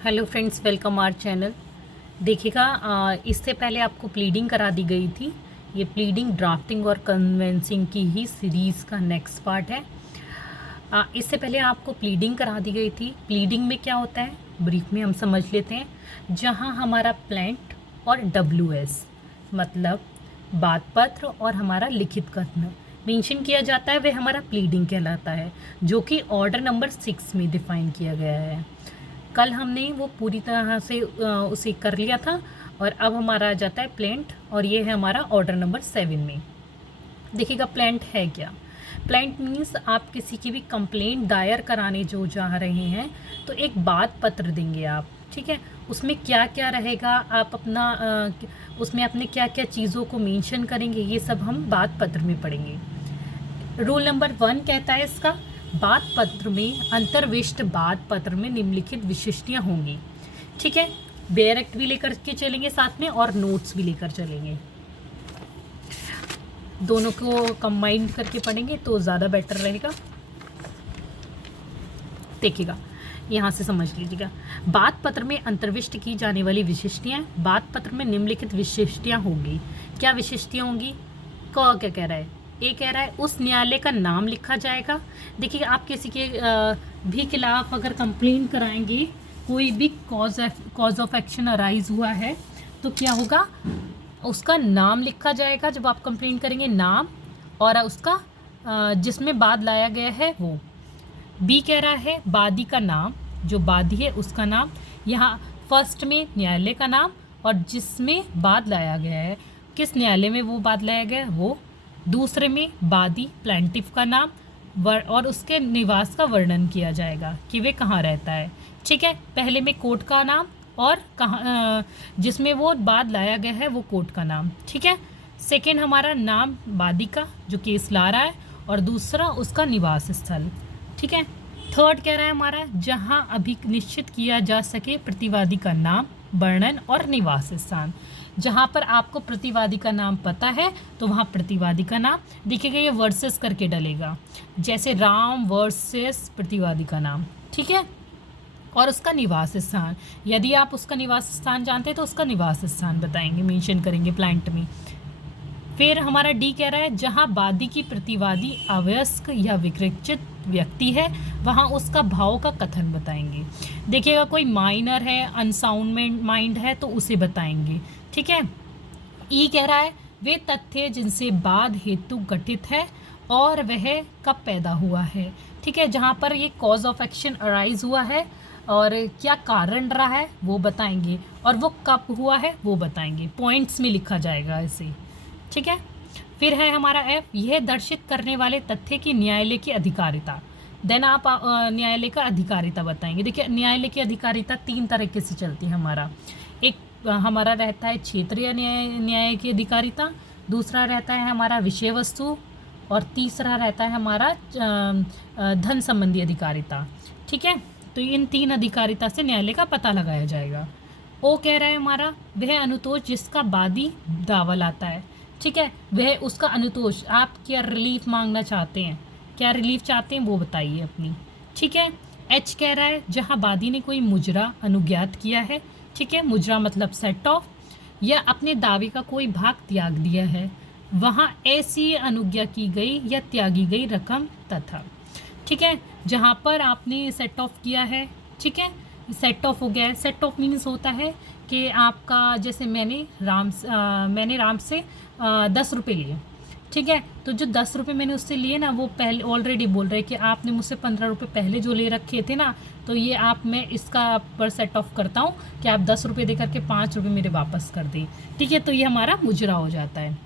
Hello friends, welcome our channel. देखिएगा, इससे पहले आपको प्लीडिंग करा दी गई थी। ये प्लीडिंग, ड्राफ्टिंग और कन्वेंसिंग की ही सीरीज़ का नेक्स्ट पार्ट है। इससे पहले आपको प्लीडिंग करा दी गई थी। प्लीडिंग में क्या होता है, ब्रीफ में हम समझ लेते हैं। जहां हमारा प्लेंट और WS मतलब बात पत्र और हमारा लिखित कथन मेंशन किया जाता है, वह हमारा प्लीडिंग कहलाता है, जो कि ऑर्डर नंबर 6 में डिफ़ाइन किया गया है। कल हमने वो पूरी तरह से उसे कर लिया था और अब हमारा आ जाता है प्लेंट, और ये है हमारा ऑर्डर नंबर 7 में। देखिएगा, प्लेंट है क्या। प्लेंट मीन्स आप किसी की भी कंप्लेंट दायर कराने जो जा रहे हैं, तो एक बात पत्र देंगे आप, ठीक है। उसमें क्या क्या रहेगा, आप अपना उसमें अपने क्या क्या चीज़ों को मेंशन करेंगे, ये सब हम बात पत्र में पढ़ेंगे। रूल नंबर 1 कहता है इसका, बात पत्र में अंतर्विष्ट बात पत्र में निम्नलिखित विशिष्टियाँ होंगी, ठीक है। डायरेक्ट भी लेकर के चलेंगे साथ में और नोट्स भी लेकर चलेंगे, दोनों को कंबाइन करके पढ़ेंगे तो ज़्यादा बेटर रहेगा। देखिएगा, यहाँ से समझ लीजिएगा। बात पत्र में अंतर्विष्ट की जाने वाली विशिष्टियाँ, बात पत्र में निम्नलिखित विशिष्टियाँ होंगी। क्या विशिष्टियाँ होंगी? क्या कह रहा है, ए कह रहा है उस न्यायालय का नाम लिखा जाएगा। देखिए, आप किसी के भी खिलाफ अगर कंप्लेन कराएंगे, कोई भी कॉज ऑफ एक्शन अराइज हुआ है, तो क्या होगा, उसका नाम लिखा जाएगा जब आप कंप्लेन करेंगे, नाम और उसका जिसमें बाद लाया गया है वो। बी कह रहा है वादी का नाम, जो वादी है उसका नाम। यहाँ फर्स्ट में न्यायालय का नाम और जिसमें बाद लाया गया है, किस न्यायालय में वो बाद लाया गया है वो। दूसरे में वादी प्लेंटिफ का नाम और उसके निवास का वर्णन किया जाएगा कि वे कहाँ रहता है, ठीक है। पहले में कोर्ट का नाम और कहाँ जिसमें वो बाद लाया गया है वो कोर्ट का नाम, ठीक है। सेकेंड हमारा नाम वादी का जो केस ला रहा है, और दूसरा उसका निवास स्थल, ठीक है। थर्ड कह रहा है हमारा जहाँ अभी निश्चित किया जा सके प्रतिवादी का नाम, वर्णन और निवास स्थान। जहाँ पर आपको प्रतिवादी का नाम पता है तो वहाँ प्रतिवादी का नाम देखिएगा, ये वर्सेस करके डलेगा, जैसे राम वर्सेस प्रतिवादी का नाम, ठीक है। और उसका निवास स्थान, यदि आप उसका निवास स्थान जानते हैं तो उसका निवास स्थान बताएंगे, मेंशन करेंगे प्लांट में। फिर हमारा डी कह रहा है जहाँ वादी की प्रतिवादी अवयस्क या विकृचित व्यक्ति है, वहाँ उसका भाव का कथन बताएंगे। देखिएगा, कोई माइनर है, अनसाउंड माइंड है तो उसे बताएंगे, ठीक है। ई कह रहा है वे तथ्य जिनसे बाद हेतु गठित है और वह कब पैदा हुआ है, ठीक है। जहाँ पर ये कॉज ऑफ एक्शन अराइज हुआ है और क्या कारण रहा है वो बताएंगे, और वो कब हुआ है वो बताएंगे, पॉइंट्स में लिखा जाएगा इसे, ठीक है। फिर है हमारा एफ, यह दर्शित करने वाले तथ्य की न्यायालय की अधिकारिता। देन आप न्यायालय का अधिकारिता बताएंगे। देखिए, न्यायालय की अधिकारिता 3 तरीके से चलती है हमारा। एक हमारा रहता है क्षेत्रीय न्याय की अधिकारिता, दूसरा रहता है हमारा विषय वस्तु, और तीसरा रहता है हमारा धन संबंधी अधिकारिता, ठीक है। तो इन 3 अधिकारिता से न्यायालय का पता लगाया जाएगा। ओ कह रहा है हमारा वह अनुतोष जिसका वादी दावा लाता है, ठीक है। वह उसका अनुतोष, आप क्या रिलीफ मांगना चाहते हैं, क्या रिलीफ चाहते हैं वो बताइए अपनी, ठीक है। एच कह रहा है जहाँ वादी ने कोई मुजरा अनुज्ञात किया है, ठीक है। मुजरा मतलब सेट ऑफ, या अपने दावे का कोई भाग त्याग दिया है, वहाँ ऐसी अनुज्ञा की गई या त्यागी गई रकम तथा, ठीक है। जहाँ पर आपने सेट ऑफ किया है, ठीक है, सेट ऑफ हो गया है। सेट ऑफ मीन्स होता है कि आपका, जैसे मैंने राम से 10 रुपये लिए, ठीक है। तो जो 10 रुपये मैंने उससे लिए ना, वो पहले ऑलरेडी बोल रहे कि आपने मुझसे 15 रुपये पहले जो ले रखे थे ना, तो ये मैं इसका पर सेट ऑफ करता हूँ कि आप 10 रुपये दे करके 5 रुपये मेरे वापस कर दें, ठीक है। तो ये हमारा मुजरा हो जाता है।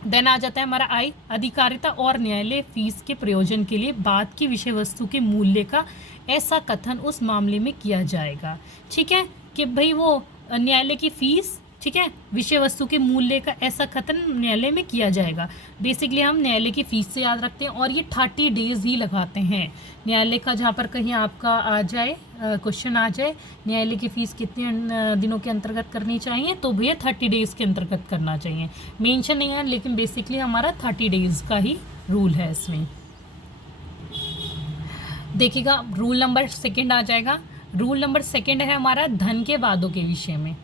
देन आ जाता है हमारा आई, अधिकारिता और न्यायालय फीस के प्रयोजन के लिए बाद की विषय वस्तु के मूल्य का ऐसा कथन उस मामले में किया जाएगा, ठीक है, कि भाई वो न्यायालय की फीस, ठीक है, विषय वस्तु के मूल्य का ऐसा कथन न्यायालय में किया जाएगा। बेसिकली हम न्यायालय की फ़ीस से याद रखते हैं, और ये 30 डेज़ ही लगाते हैं न्यायालय का। जहाँ पर कहीं आपका आ जाए, क्वेश्चन आ जाए न्यायालय की फ़ीस कितने दिनों के अंतर्गत करनी चाहिए, तो भैया 30 डेज़ के अंतर्गत करना चाहिए। मेंशन नहीं है, लेकिन बेसिकली हमारा 30 डेज़ का ही रूल है इसमें। देखिएगा, रूल नंबर 2 आ जाएगा, रूल नंबर सेकंड है हमारा धन के वादों के विषय में,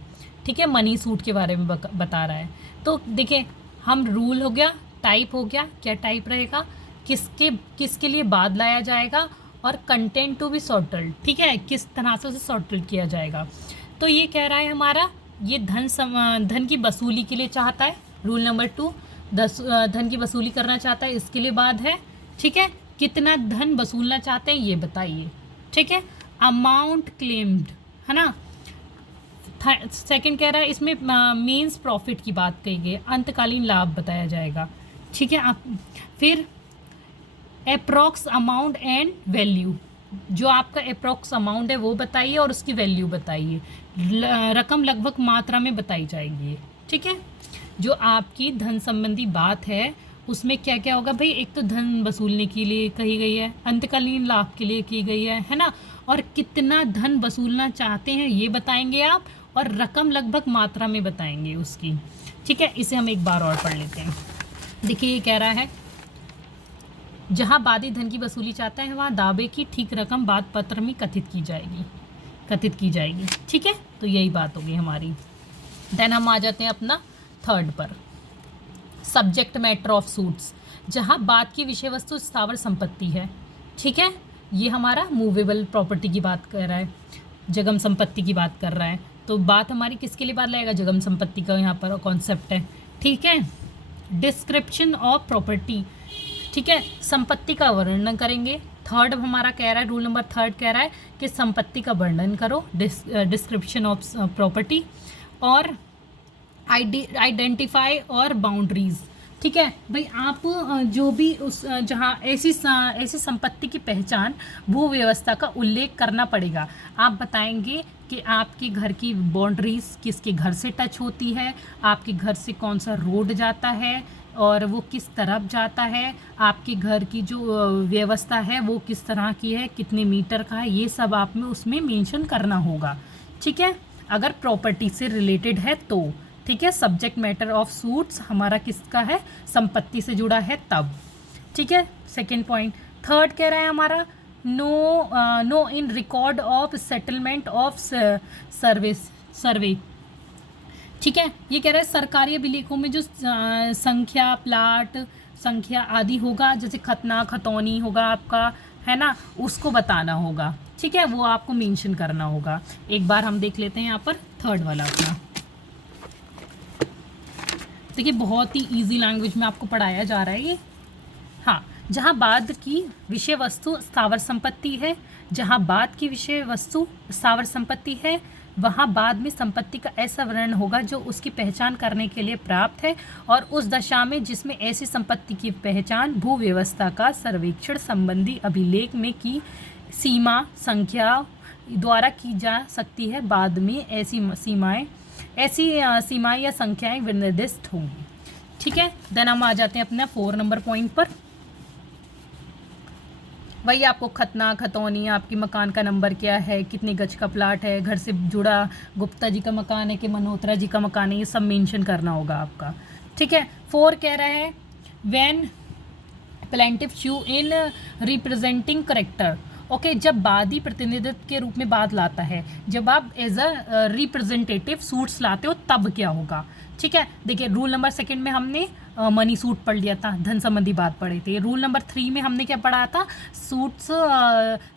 ठीक है, मनी सूट के बारे में बता रहा है। तो देखिए हम रूल हो गया, टाइप हो गया, क्या टाइप रहेगा, किसके लिए बाद लाया जाएगा, और कंटेंट टू बी सॉर्टेड, ठीक है, किस तरह से उसे सॉर्टेड किया जाएगा। तो ये कह रहा है हमारा ये धन की वसूली के लिए चाहता है, रूल नंबर 2 धन की वसूली करना चाहता है, इसके लिए बाद है, ठीक है। कितना धन वसूलना चाहते हैं ये बताइए, ठीक है। अमाउंट क्लेम्ड, है ना। सेकंड कह रहा है इसमें मीन्स प्रॉफिट की बात कही गई, अंतकालीन लाभ बताया जाएगा, ठीक है। आप फिर अप्रॉक्स अमाउंट एंड वैल्यू, जो आपका अप्रॉक्स अमाउंट है वो बताइए और उसकी वैल्यू बताइए, रकम लगभग मात्रा में बताई जाएगी, ठीक है। जो आपकी धन संबंधी बात है उसमें क्या क्या होगा भाई, एक तो धन वसूलने के लिए कही गई है, अंतकालीन लाभ के लिए की गई है ना, और कितना धन वसूलना चाहते हैं ये बताएंगे आप, और रकम लगभग मात्रा में बताएंगे उसकी, ठीक है। इसे हम एक बार और पढ़ लेते हैं। देखिए ये कह रहा है जहाँ बादी धन की वसूली चाहता है वहाँ दावे की ठीक रकम बाद पत्र में कथित की जाएगी, ठीक है। तो यही बात होगी हमारी। देन हम आ जाते हैं अपना थर्ड पर, सब्जेक्ट मैटर ऑफ सूट्स, जहाँ बात की विषय वस्तु स्थावर संपत्ति है, ठीक है। ये हमारा मूवेबल प्रॉपर्टी की बात कर रहा है, जगम संपत्ति की बात कर रहा है। तो बात हमारी किसके लिए बात लाएगा, जगम संपत्ति का यहाँ पर कॉन्सेप्ट है, ठीक है। डिस्क्रिप्शन ऑफ प्रॉपर्टी, ठीक है, संपत्ति का वर्णन करेंगे। थर्ड हमारा कह रहा है, रूल नंबर थर्ड कह रहा है कि संपत्ति का वर्णन करो, डिस्क्रिप्शन ऑफ प्रॉपर्टी, और आइडेंटिफाई और बाउंड्रीज, ठीक है भाई। आप जो भी उस जहाँ ऐसी संपत्ति की पहचान भू व्यवस्था का उल्लेख करना पड़ेगा। आप बताएंगे कि आपके घर की बाउंड्रीज किसके घर से टच होती है, आपके घर से कौन सा रोड जाता है और वो किस तरफ जाता है, आपके घर की जो व्यवस्था है वो किस तरह की है, कितने मीटर का है, ये सब आप में उसमें मेंशन करना होगा, ठीक है, अगर प्रॉपर्टी से रिलेटेड है तो, ठीक है। सब्जेक्ट मैटर ऑफ सूट्स हमारा किसका है, संपत्ति से जुड़ा है तब, ठीक है। Second point. थर्ड कह रहा है हमारा no in record of settlement of सर्वे, ठीक है। ये कह रहा है सरकारी अभिलेखों में जो संख्या, प्लाट संख्या आदि होगा, जैसे खतना खतौनी होगा आपका, है ना, उसको बताना होगा, ठीक है, वो आपको मेंशन करना होगा। एक बार हम देख लेते हैं यहाँ पर थर्ड वाला अपना। देखिए बहुत ही इजी लैंग्वेज में आपको पढ़ाया जा रहा है ये। हाँ, जहाँ बाद की विषय वस्तु स्थावर संपत्ति है, जहाँ बाद की विषय वस्तु स्थावर संपत्ति है, वहाँ बाद में संपत्ति का ऐसा वर्णन होगा जो उसकी पहचान करने के लिए प्राप्त है, और उस दशा में जिसमें ऐसी संपत्ति की पहचान भू व्यवस्था का सर्वेक्षण संबंधी अभिलेख में की सीमा संख्या द्वारा की जा सकती है, बाद में ऐसी सीमाएं या संख्याएं विनिर्दिष्ट होंगी, ठीक है। देन हम आ जाते हैं अपना 4 नंबर पॉइंट पर। वही आपको खतना खतौनी, आपकी मकान का नंबर क्या है, कितने गज का प्लाट है, घर से जुड़ा गुप्ता जी का मकान है कि मल्होत्रा जी का मकान है, ये सब मेंशन करना होगा आपका, ठीक है। 4 कह रहा है when plaintiff shoe in representing character, okay, जब वादी प्रतिनिधित्व के रूप में बात लाता है, जब आप एज अ रिप्रेजेंटेटिव सूट्स लाते हो तब क्या होगा, ठीक है। देखिए रूल नंबर 2 में हमने मनी सूट पढ़ लिया था, धन संबंधी बात पढ़े थे। रूल नंबर 3 में हमने क्या पढ़ा था, सूट्स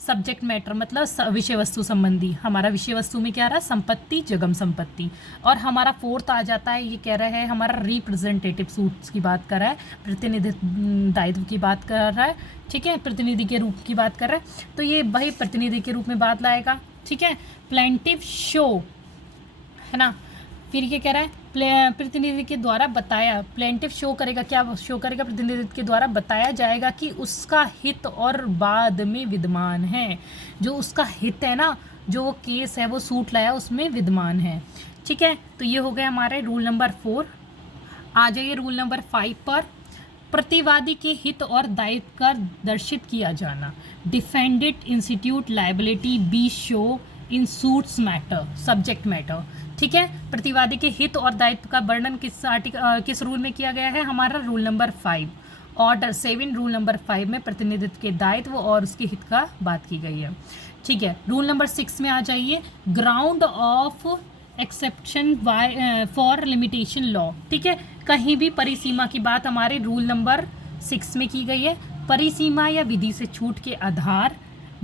सब्जेक्ट मैटर मतलब विषय वस्तु संबंधी। हमारा विषय वस्तु में क्या रहा, संपत्ति, जगम संपत्ति। और हमारा 4th आ जाता है, ये कह रहा है हमारा रिप्रेजेंटेटिव सूट्स की बात कर रहा है, प्रतिनिधित्व दायित्व की बात कर रहा है, ठीक है, प्रतिनिधि के रूप की बात कर रहा है, तो ये वही प्रतिनिधि के रूप में बात लाएगा, ठीक है। प्लेंटिव शो, है ना, फिर ये कह रहा है प्रतिनिधि के द्वारा बताया, प्लेंटिव शो करेगा, क्या शो करेगा, प्रतिनिधि के द्वारा बताया जाएगा कि उसका हित और बाद में विद्यमान है, जो उसका हित है ना, जो वो केस है वो सूट लाया उसमें विद्यमान है, ठीक है। तो ये हो गया हमारे रूल नंबर 4। आ जाइए रूल नंबर 5 पर, प्रतिवादी के हित और दायित्व का दर्शित किया जाना। Defended institute liability be show in suits matter, subject matter, ठीक है। प्रतिवादी के हित और दायित्व का वर्णन किस रूल में किया गया है, हमारा rule number 5। Order 7 rule number 5 में प्रतिनिधित्व के दायित्व और उसके हित का बात की गई है। ठीक है, रूल नंबर 6 में आ जाइए, ground of exception for limitation law. ठीक है, कहीं भी परिसीमा की बात हमारे रूल नंबर 6 में की गई है। परिसीमा या विधि से छूट के आधार,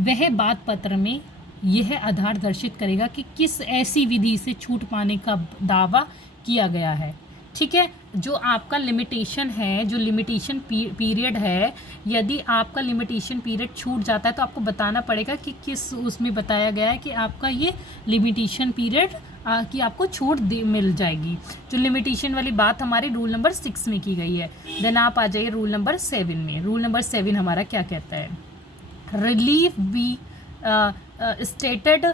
वह बात पत्र में यह आधार दर्शित करेगा कि किस ऐसी विधि से छूट पाने का दावा किया गया है। ठीक है, जो आपका लिमिटेशन है, जो लिमिटेशन पीरियड है, यदि आपका लिमिटेशन पीरियड छूट जाता है तो आपको बताना पड़ेगा कि किस उसमें बताया गया है कि आपका ये लिमिटेशन पीरियड कि आपको छूट मिल जाएगी। जो लिमिटेशन वाली बात हमारे रूल नंबर 6 में की गई है। देन आप आ जाइए रूल नंबर 7 में। रूल नंबर 7 हमारा क्या कहता है, relief be stated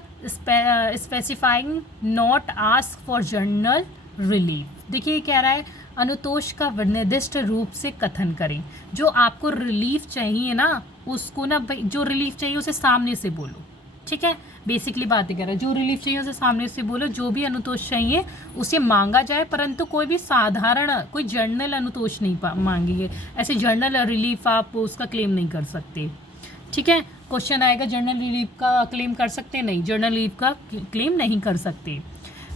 specifying not ask for journal relief. देखिए ये कह रहा है अनुतोष का निर्दिष्ट रूप से कथन करें। जो आपको रिलीफ चाहिए ना, उसको ना भाई, जो रिलीफ चाहिए उसे सामने से बोलो। ठीक है, बेसिकली बात ही कह रहा है, जो रिलीफ चाहिए उसे सामने से बोलो। जो भी अनुतोष चाहिए उसे मांगा जाए, परंतु कोई भी साधारण, कोई जर्नल अनुतोष नहीं मांगेंगे। ऐसे जर्नल रिलीफ आप उसका क्लेम नहीं कर सकते। ठीक है, क्वेश्चन आएगा जर्नल रिलीफ का क्लेम कर सकते, नहीं, जर्नल रिलीफ का क्लेम नहीं कर सकते।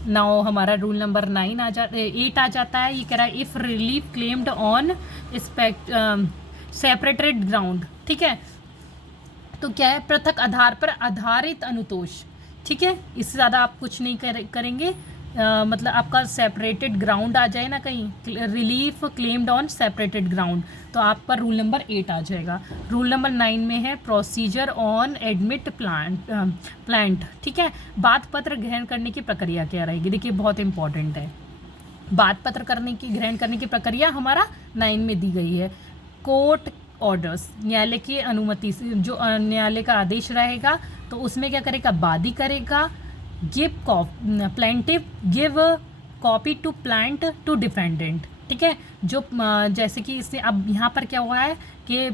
नाउ हमारा रूल नंबर 8 आ जाता है। ये कह रहा है if relief claimed on separated ground. ठीक है, तो क्या है, पृथक आधार पर आधारित अनुतोष। ठीक है, इससे ज़्यादा आप कुछ नहीं करेंगे। मतलब आपका सेपरेटेड ग्राउंड आ जाए ना कहीं, relief claimed on separated ground, तो आपका रूल नंबर 8 आ जाएगा। रूल नंबर 9 में है प्रोसीजर ऑन एडमिट प्लांट। ठीक है, बात पत्र ग्रहण करने की प्रक्रिया क्या रहेगी। देखिए बहुत इंपॉर्टेंट है, बात पत्र ग्रहण करने की प्रक्रिया हमारा 9 में दी गई है। कोर्ट ऑर्डर्स, न्यायालय की अनुमति से, जो न्यायालय का आदेश रहेगा तो उसमें क्या करेगा, वादी करेगा। Plaintiff give copy to plaint to defendant. ठीक है, जो जैसे कि इससे अब यहाँ पर क्या हुआ है कि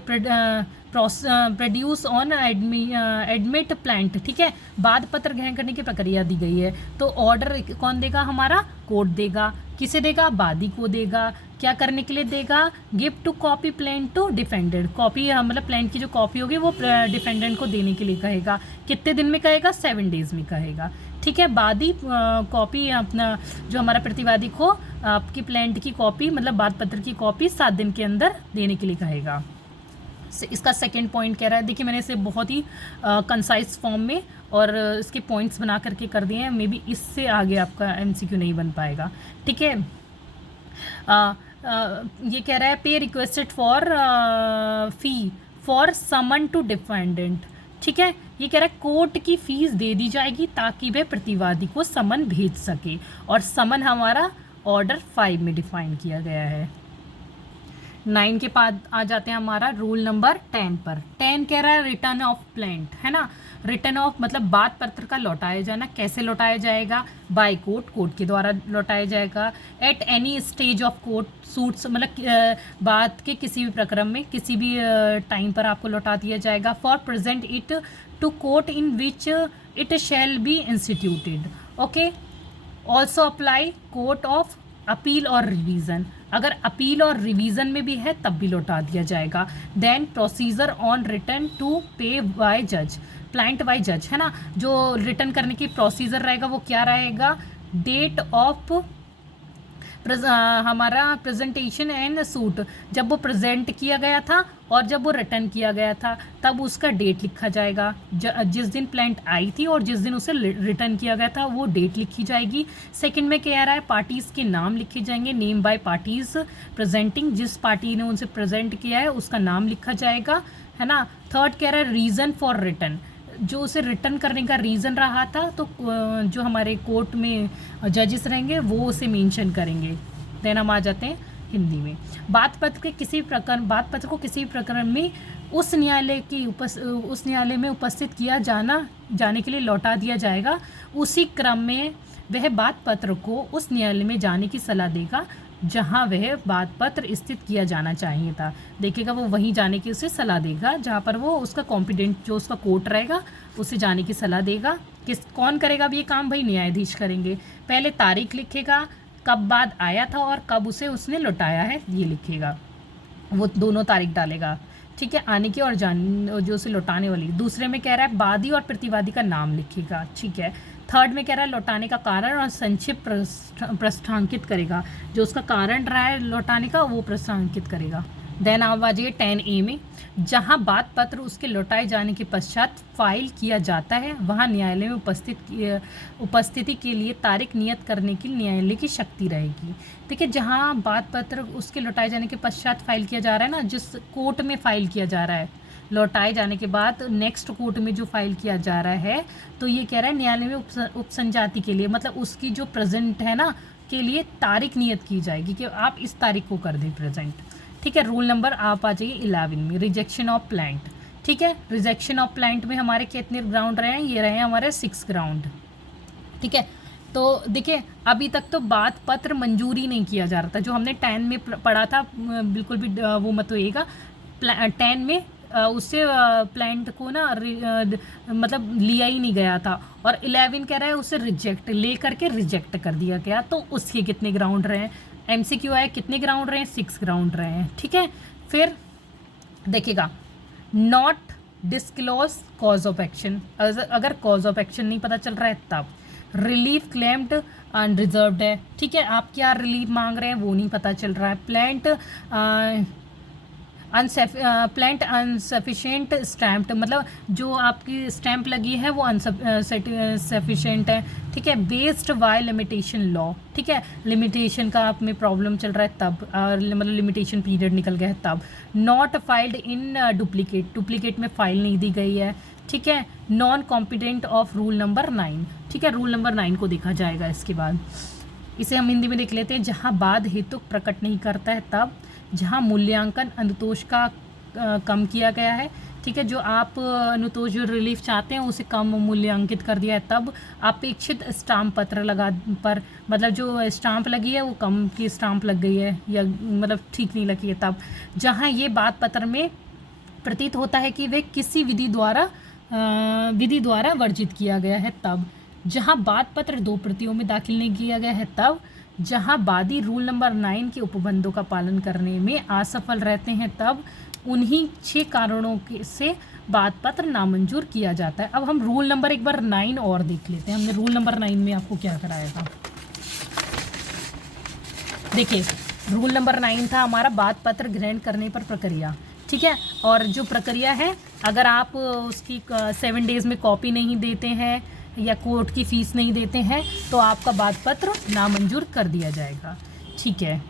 प्रोड्यूस ऑन एडमिट प्लांट। ठीक है, बाद पत्र ग्रहण करने की प्रक्रिया दी गई है, तो ऑर्डर कौन देगा, हमारा कोर्ट देगा। किसे देगा, वादी को देगा। क्या करने के लिए देगा, give to copy plaint to defendant. Copy मतलब प्लेंट की जो कॉपी होगी वो डिफेंडेंट को देने के लिए कहेगा। कितने दिन में कहेगा, 7 डेज में कहेगा। ठीक है, वादी कॉपी अपना, जो हमारा प्रतिवादी को आपकी प्लेंट की कॉपी मतलब बाद पत्र की कॉपी 7 दिन के अंदर देने के लिए कहेगा। इसका सेकंड पॉइंट कह रहा है, देखिए मैंने इसे बहुत ही कंसाइज फॉर्म में और इसके पॉइंट्स बना करके कर दिए हैं। मे बी इससे आगे आपका MCQ नहीं बन पाएगा। ठीक है, ये कह रहा है pay requested for fee for summon to defendant. ठीक है, ये कह रहा है कोर्ट की फीस दे दी जाएगी ताकि वह प्रतिवादी को समन भेज सके, और समन हमारा ऑर्डर 5 में डिफाइन किया गया है। 9 के बाद आ जाते हैं हमारा रूल नंबर 10 पर। 10 कह रहा है रिटर्न ऑफ प्लेंट, है ना। रिटर्न ऑफ मतलब बात पत्र का लौटाया जाना। कैसे लौटाया जाएगा, बाय कोर्ट, कोर्ट के द्वारा लौटाया जाएगा। At any stage of court suits, मतलब बात के किसी भी प्रकरण में किसी भी टाइम पर आपको लौटा दिया जाएगा। For present it to court in which it shall be instituted. Okay, also apply court of appeal और रिवीजन। अगर अपील और रिवीजन में भी है तब भी लौटा दिया जाएगा। Then procedure on return to पे बाय जज, प्लांट बाय जज, है ना। जो रिटर्न करने की प्रोसीजर रहेगा वो क्या रहेगा, डेट ऑफ हमारा प्रेजेंटेशन एंड सूट, जब वो प्रेजेंट किया गया था और जब वो रिटर्न किया गया था तब उसका डेट लिखा जाएगा। जिस दिन प्लांट आई थी और जिस दिन उसे रिटर्न किया गया था वो डेट लिखी जाएगी। सेकंड में कह रहा है पार्टीज़ के नाम लिखे जाएंगे, नेम बाय पार्टीज़ प्रेजेंटिंग, जिस पार्टी ने उनसे प्रेजेंट किया है उसका नाम लिखा जाएगा, है ना। थर्ड कह रहा है रीज़न फॉर रिटर्न, जो उसे रिटर्न करने का रीज़न रहा था तो जो हमारे कोर्ट में जजेस रहेंगे वो उसे मेंशन करेंगे। देन हम आ जाते हैं हिंदी में। बात पत्र के किसी प्रकरण, बात पत्र को किसी प्रकरण में उस न्यायालय में उपस्थित किया जाने के लिए लौटा दिया जाएगा। उसी क्रम में वह बात पत्र को उस न्यायालय में जाने की सलाह देगा जहां वह बात पत्र स्थित किया जाना चाहिए था। देखेगा वो वहीं जाने की उसे सलाह देगा जहां पर वो उसका कॉम्पिटेंट जो उसका कोर्ट रहेगा उसे जाने की सलाह देगा। कौन करेगा अब ये काम, भाई न्यायाधीश करेंगे। पहले तारीख लिखेगा, कब बाद आया था और कब उसने लौटाया है ये लिखेगा, वो दोनों तारीख डालेगा। ठीक है, आने की और जो उसे लौटाने वाली। दूसरे में कह रहा है वादी और प्रतिवादी का नाम लिखेगा, ठीक है। थर्ड में कह रहा है लौटाने का कारण और संक्षिप्त प्रस्थांकित करेगा, जो उसका कारण रहा है लौटाने का वो प्रस्थांकित करेगा। देन आप आ जाइए 10A में, जहां बात पत्र उसके लौटाए जाने के पश्चात फाइल किया जाता है वहां न्यायालय में उपस्थिति के लिए तारीख नियत करने की न्यायालय की शक्ति रहेगी। देखिए, जहां बात पत्र उसके लौटाए जाने के पश्चात फाइल किया जा रहा है ना, जिस कोर्ट में फाइल किया जा रहा है लौटाए जाने के बाद नेक्स्ट कोर्ट में जो फाइल किया जा रहा है, तो ये कह रहा है न्यायालय में उपसंजाति के लिए, मतलब उसकी जो प्रेजेंट है ना के लिए तारीख नियत की जाएगी कि आप इस तारीख को कर दें प्रेजेंट, ठीक है। रूल नंबर आप आ जाइए 11 में, रिजेक्शन ऑफ प्लांट, ठीक है। रिजेक्शन ऑफ प्लांट में हमारे कितने ग्राउंड रहे हैं, ये रहे हमारे 6 ग्राउंड, ठीक है। तो देखिए, अभी तक तो बात पत्र मंजूरी नहीं किया जा रहा था, जो हमने 10 में पढ़ा था, बिल्कुल भी वो मत होइएगा। 10 में उससे प्लांट को ना मतलब लिया ही नहीं गया था, और 11 कह रहा है उसे रिजेक्ट ले करके रिजेक्ट कर दिया गया, तो उसके कितने ग्राउंड रहे हैं। MCQ आया, कितने ग्राउंड रहे हैं, 6 ग्राउंड रहे हैं, ठीक है। फिर देखिएगा, not disclose cause of action, अगर कॉज ऑफ एक्शन नहीं पता चल रहा है तब। रिलीफ क्लेम्ड अनरिजर्व्ड है, ठीक है, आप क्या रिलीफ मांग रहे हैं वो नहीं पता चल रहा है। प्लांट अनसफिशिएंट स्टैम्प्ड, मतलब जो आपकी स्टैंप लगी है वो अनसफिशिएंट है, ठीक है। बेस्ड बाय लिमिटेशन लॉ, ठीक है, लिमिटेशन का आप में प्रॉब्लम चल रहा है तब, मतलब लिमिटेशन पीरियड निकल गया है तब। नॉट फाइल्ड इन डुप्लीकेट में फाइल नहीं दी गई है, ठीक है। Non competent of rule number 9, ठीक है, रूल नंबर 9 को देखा जाएगा इसके बाद। इसे हम हिंदी में देख लेते हैं। जहाँ बाद हेतु प्रकट नहीं करता है तब, जहाँ मूल्यांकन अनुतोष का कम किया गया है, ठीक है, जो आप अनुतोष जो रिलीफ चाहते हैं उसे कम मूल्यांकित कर दिया है तब। अपेक्षित स्टाम्प पत्र लगा पर, मतलब जो स्टाम्प लगी है वो कम की स्टाम्प लग गई है या मतलब ठीक नहीं लगी है तब। जहाँ ये बात पत्र में प्रतीत होता है कि वे किसी विधि द्वारा वर्जित किया गया है तब। जहाँ बात पत्र 2 प्रतियों में दाखिल नहीं किया गया है तब। जहाँ वादी रूल नंबर 9 के उपबंधों का पालन करने में असफल रहते हैं तब। उन्हीं 6 कारणों से बात पत्र नामंजूर किया जाता है। अब हम रूल नंबर एक बार 9 और देख लेते हैं। हमने रूल नंबर 9 में आपको क्या कराया था, देखिए रूल नंबर 9 था हमारा बात पत्र ग्रहण करने पर प्रक्रिया, ठीक है। और जो प्रक्रिया है, अगर आप उसकी 7 डेज में कॉपी नहीं देते हैं या कोर्ट की फ़ीस नहीं देते हैं तो आपका बात पत्र नामंजूर कर दिया जाएगा, ठीक है।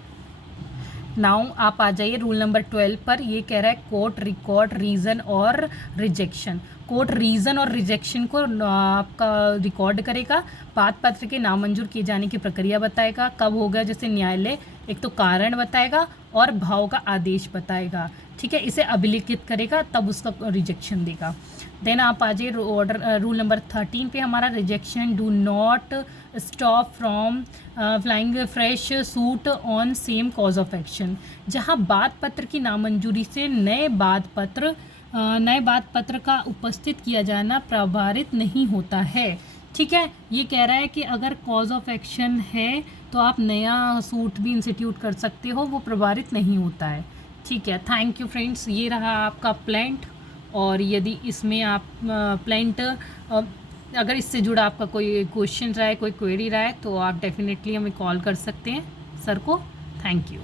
नाउ आप आ जाइए रूल नंबर 12 पर। ये कह रहा है कोर्ट रिकॉर्ड रीज़न और रिजेक्शन। कोर्ट रीज़न और रिजेक्शन को आपका रिकॉर्ड करेगा, बात पत्र के नामंजूर किए जाने की प्रक्रिया बताएगा, कब होगा, जैसे न्यायालय एक तो कारण बताएगा और भाव का आदेश बताएगा, ठीक है, इसे अभिलिखित करेगा तब उसका रिजेक्शन देगा। देन आप आ जाइए रूल नंबर 13 पे हमारा rejection. Do not stop from flying fresh suit on same cause of action. जहाँ बात पत्र की नामंजूरी से नए बात पत्र का उपस्थित किया जाना प्रभावित नहीं होता है, ठीक है। ये कह रहा है कि अगर कॉज ऑफ एक्शन है तो आप नया सूट भी इंस्टीट्यूट कर सकते हो, वो प्रभावित नहीं होता है, ठीक है। थैंक यू फ्रेंड्स, ये रहा आपका प्लांट। और यदि इसमें आप प्लांट अगर इससे जुड़ा आपका कोई क्वेश्चन रहा है, कोई क्वेरी रहा है, तो आप डेफिनेटली हमें कॉल कर सकते हैं सर को। Thank you.